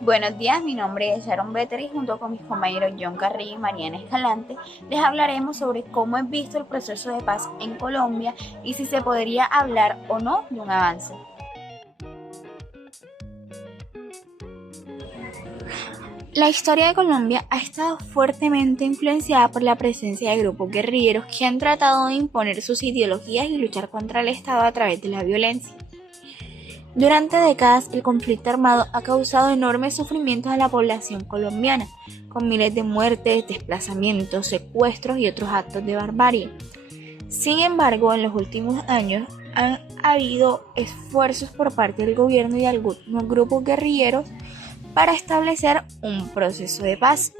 Buenos días, mi nombre es Sharon Better y junto con mis compañeros John Carrillo y Mariana Escalante les hablaremos sobre cómo es visto el proceso de paz en Colombia y si se podría hablar o no de un avance. La historia de Colombia ha estado fuertemente influenciada por la presencia de grupos guerrilleros que han tratado de imponer sus ideologías y luchar contra el Estado a través de la violencia. Durante décadas, el conflicto armado ha causado enormes sufrimientos a la población colombiana, con miles de muertes, desplazamientos, secuestros y otros actos de barbarie. Sin embargo, en los últimos años han habido esfuerzos por parte del gobierno y de algunos grupos guerrilleros para establecer un proceso de paz.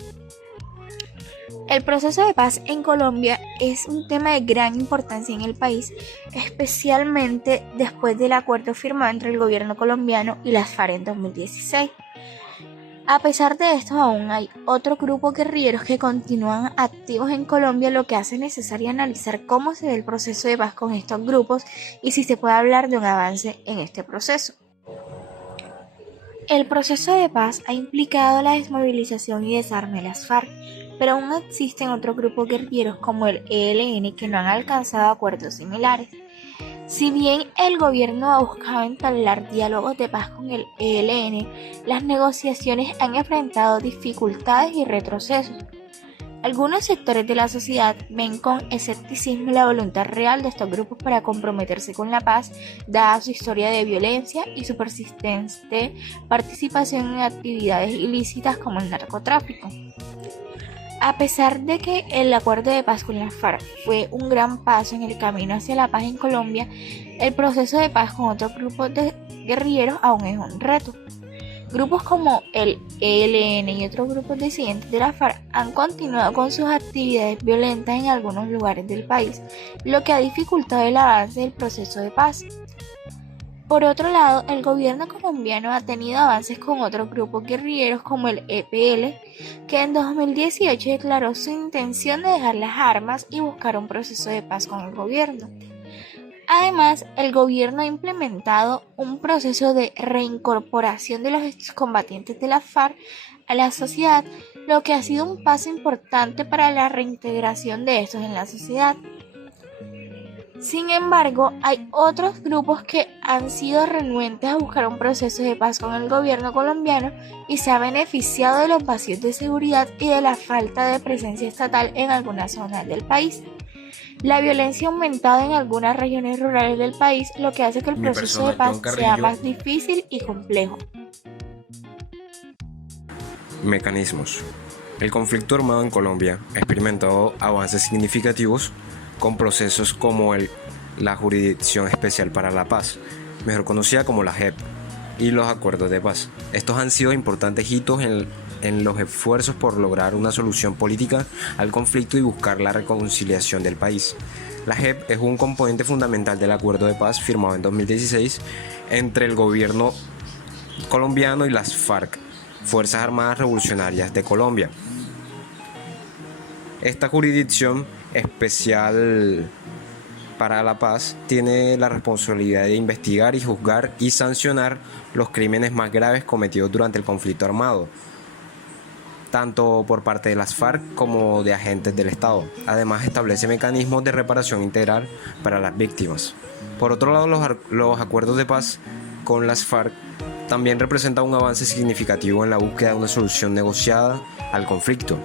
El proceso de paz en Colombia es un tema de gran importancia en el país, especialmente después del acuerdo firmado entre el gobierno colombiano y las FARC en 2016. A pesar de esto, aún hay otros grupos guerrilleros que continúan activos en Colombia, lo que hace necesario analizar cómo se ve el proceso de paz con estos grupos y si se puede hablar de un avance en este proceso. El proceso de paz ha implicado la desmovilización y desarme de las FARC, pero aún existen otros grupos guerrilleros como el ELN que no han alcanzado acuerdos similares. Si bien el gobierno ha buscado entablar diálogos de paz con el ELN, las negociaciones han enfrentado dificultades y retrocesos. Algunos sectores de la sociedad ven con escepticismo la voluntad real de estos grupos para comprometerse con la paz, dada su historia de violencia y su persistente participación en actividades ilícitas como el narcotráfico. A pesar de que el acuerdo de paz con las FARC fue un gran paso en el camino hacia la paz en Colombia, el proceso de paz con otros grupos de guerrilleros aún es un reto. Grupos como el ELN y otros grupos disidentes de la FARC han continuado con sus actividades violentas en algunos lugares del país, lo que ha dificultado el avance del proceso de paz. Por otro lado, el gobierno colombiano ha tenido avances con otros grupos guerrilleros como el EPL, que en 2018 declaró su intención de dejar las armas y buscar un proceso de paz con el gobierno. Además, el gobierno ha implementado un proceso de reincorporación de los excombatientes de la FARC a la sociedad, lo que ha sido un paso importante para la reintegración de estos en la sociedad. Sin embargo, hay otros grupos que han sido renuentes a buscar un proceso de paz con el gobierno colombiano y se ha beneficiado de los vacíos de seguridad y de la falta de presencia estatal en algunas zonas del país. La violencia ha aumentado en algunas regiones rurales del país, lo que hace que el Mi proceso de persona, paz John sea Carrillo. más difícil y complejo. Mecanismos. El conflicto armado en Colombia ha experimentado avances significativos con procesos como la Jurisdicción Especial para la Paz, mejor conocida como la JEP, y los acuerdos de paz. Estos han sido importantes hitos en los esfuerzos por lograr una solución política al conflicto y buscar la reconciliación del país. La JEP es un componente fundamental del acuerdo de paz firmado en 2016 entre el gobierno colombiano y las FARC, Fuerzas Armadas Revolucionarias de Colombia. Esta jurisdicción especial para la paz tiene la responsabilidad de investigar y juzgar y sancionar los crímenes más graves cometidos durante el conflicto armado, tanto por parte de las FARC como de agentes del Estado. Además, establece mecanismos de reparación integral para las víctimas. Por otro lado, los acuerdos de paz con las FARC también representan un avance significativo en la búsqueda de una solución negociada al conflicto.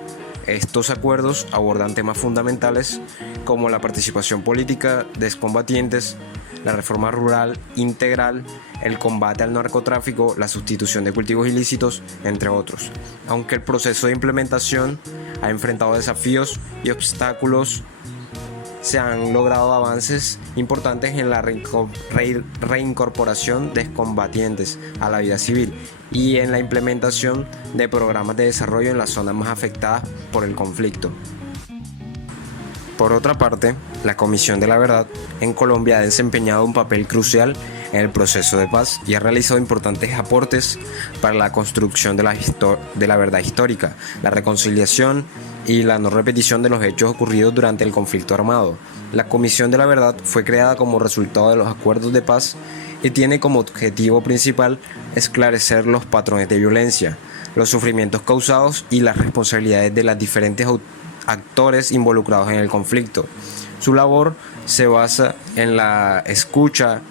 Estos acuerdos abordan temas fundamentales como la participación política de excombatientes, la reforma rural integral, el combate al narcotráfico, la sustitución de cultivos ilícitos, entre otros. Aunque el proceso de implementación ha enfrentado desafíos y obstáculos, se han logrado avances importantes en la reincorporación de excombatientes a la vida civil y en la implementación de programas de desarrollo en las zonas más afectadas por el conflicto. Por otra parte, la Comisión de la Verdad en Colombia ha desempeñado un papel crucial en el proceso de paz y ha realizado importantes aportes para la construcción de la verdad histórica, la reconciliación y la no repetición de los hechos ocurridos durante el conflicto armado. La Comisión de la Verdad fue creada como resultado de los acuerdos de paz y tiene como objetivo principal esclarecer los patrones de violencia, los sufrimientos causados y las responsabilidades de los diferentes actores involucrados en el conflicto. Su labor se basa en la escucha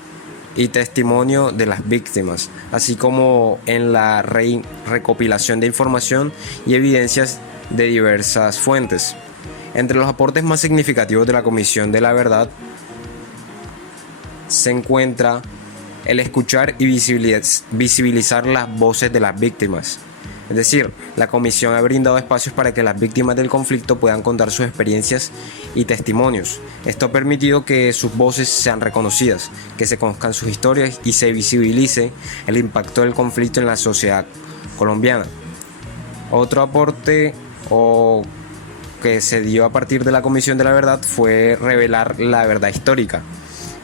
y testimonio de las víctimas, así como en la recopilación de información y evidencias de diversas fuentes. Entre los aportes más significativos de la Comisión de la Verdad se encuentra el escuchar y visibilizar las voces de las víctimas. Es decir, la Comisión ha brindado espacios para que las víctimas del conflicto puedan contar sus experiencias y testimonios. Esto ha permitido que sus voces sean reconocidas, que se conozcan sus historias y se visibilice el impacto del conflicto en la sociedad colombiana. Otro aporte que se dio a partir de la Comisión de la Verdad fue revelar la verdad histórica.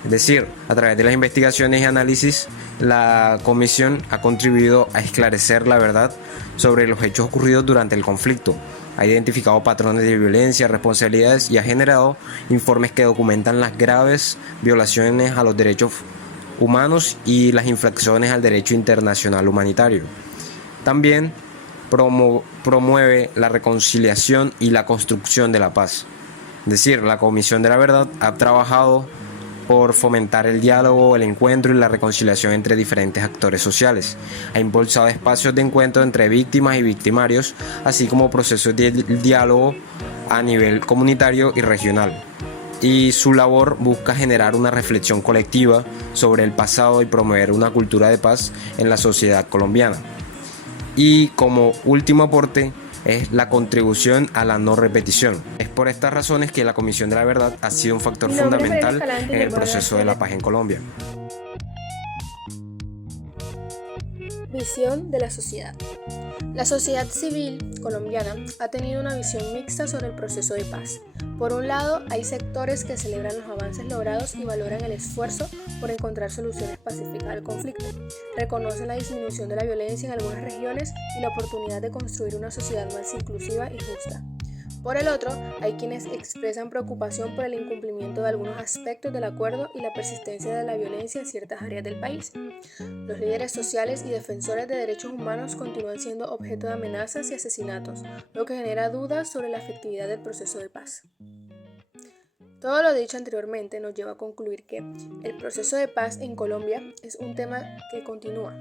Es decir, a través de las investigaciones y análisis, la Comisión ha contribuido a esclarecer la verdad sobre los hechos ocurridos durante el conflicto. Ha identificado patrones de violencia, responsabilidades y ha generado informes que documentan las graves violaciones a los derechos humanos y las infracciones al derecho internacional humanitario. También promueve la reconciliación y la construcción de la paz. Es decir, la Comisión de la Verdad ha trabajado por fomentar el diálogo, el encuentro y la reconciliación entre diferentes actores sociales. Ha impulsado espacios de encuentro entre víctimas y victimarios, así como procesos de diálogo a nivel comunitario y regional. Y su labor busca generar una reflexión colectiva sobre el pasado y promover una cultura de paz en la sociedad colombiana. Y como último aporte, es la contribución a la no repetición. Es por estas razones que la Comisión de la Verdad ha sido un factor fundamental en el proceso de la paz en Colombia. Visión de la sociedad. La sociedad civil colombiana ha tenido una visión mixta sobre el proceso de paz. Por un lado, hay sectores que celebran los avances logrados y valoran el esfuerzo por encontrar soluciones pacíficas al conflicto. Reconocen la disminución de la violencia en algunas regiones y la oportunidad de construir una sociedad más inclusiva y justa. Por el otro, hay quienes expresan preocupación por el incumplimiento de algunos aspectos del acuerdo y la persistencia de la violencia en ciertas áreas del país. Los líderes sociales y defensores de derechos humanos continúan siendo objeto de amenazas y asesinatos, lo que genera dudas sobre la efectividad del proceso de paz. Todo lo dicho anteriormente nos lleva a concluir que el proceso de paz en Colombia es un tema que continúa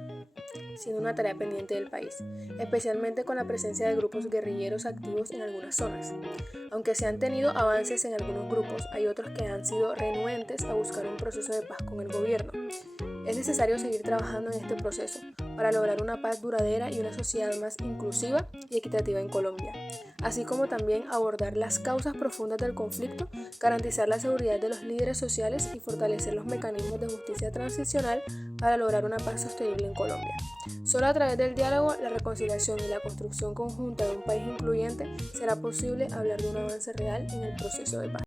siendo una tarea pendiente del país, especialmente con la presencia de grupos guerrilleros activos en algunas zonas. Aunque se han tenido avances en algunos grupos, hay otros que han sido renuentes a buscar un proceso de paz con el gobierno. Es necesario seguir trabajando en este proceso para lograr una paz duradera y una sociedad más inclusiva y equitativa en Colombia, así como también abordar las causas profundas del conflicto, garantizar la seguridad de los líderes sociales y fortalecer los mecanismos de justicia transicional para lograr una paz sostenible en Colombia. Solo a través del diálogo, la reconciliación y la construcción conjunta de un país incluyente será posible hablar de un avance real en el proceso de paz.